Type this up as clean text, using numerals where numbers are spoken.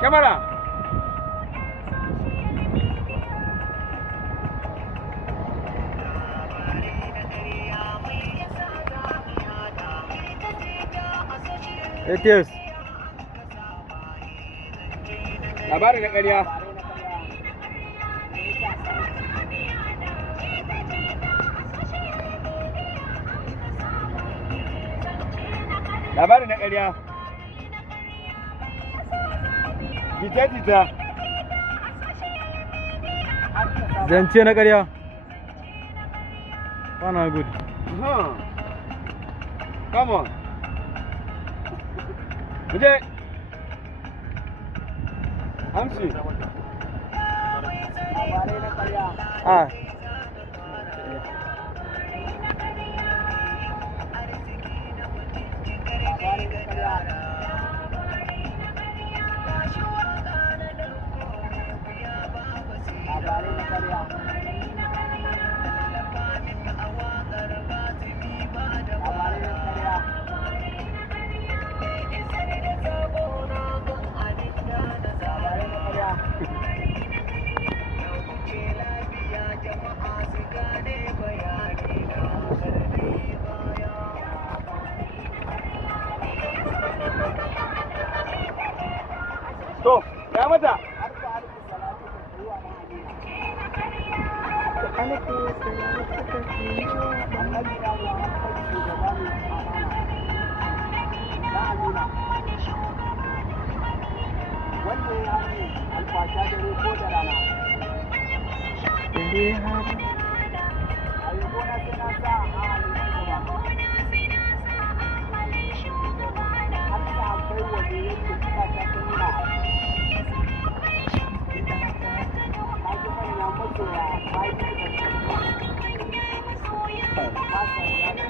Kyamara. ATS. Labari na ƙarya. Labari na ƙarya. Jita-jita. Zance na ƙarya. Bana good. Come on. Muje. Amshi. Labarai na ƙarya. Ah. To, ya mata. Wanda ya hannu alfasha dare ko da rana. A yi gona sai na sa a halin shugaba. Allah akwai waje yake suka ta sunna. Ka ji manya masoya, ka yi da